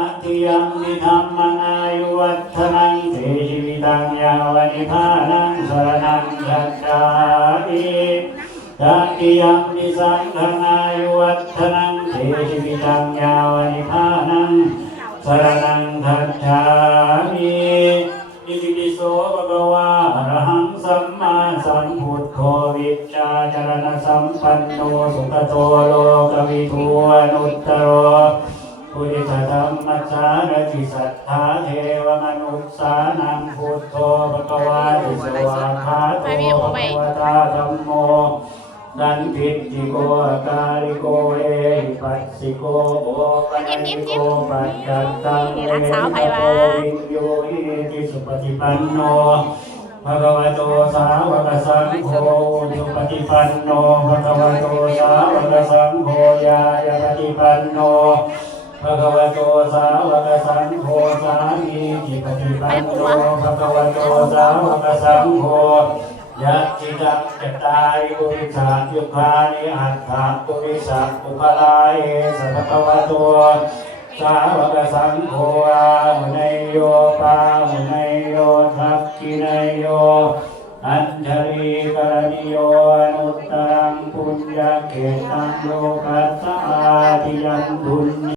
าติยังนิธรรมนายุวัฒนังเตชีวิตังยาวนิพานังสรนังยัจจามิตติยังนิสังฆนายุวัฒนังเตชีวิตังยาวนิพานังสรนังยัจจามิอิติปิโสภะคะวะอะระหังสัมมาสัมพุทโธวิชาจารณสัมปันโนสุขโตโลกวิทูอนุตตโร พุทธธรรมมัจจารติสัทธาเทวมนุษสานังพุทโธภควาติสวาคาโตภวตาธรรมโมดันทิติโกการิโกเอหิปัสสิโกโอปัญญิโกปัจจัตตังเอหิโกวิญโยหิติสุปฏิปันโนภะคะวะโตสาวกสังโฆสุปฏิปันโนภะคะวะโตสาวกสังโฆยายาปฏิปันโน ภะคะวะโตสาวกสังโฆสามีจิปฏิปันโนภะคะวะโตสาวกสังโฆยะจิตังจตายุริสายุคานิอัตถาปุริสัพปุพลาเอสัพพะวะโตสาวกสังโฆอาหุเนยโยปาหุเนยโยทักขิเนโยอัญชลีกรณิโยอนุตตรังปุญญาเกตังโลกัสสะอาติยันทุน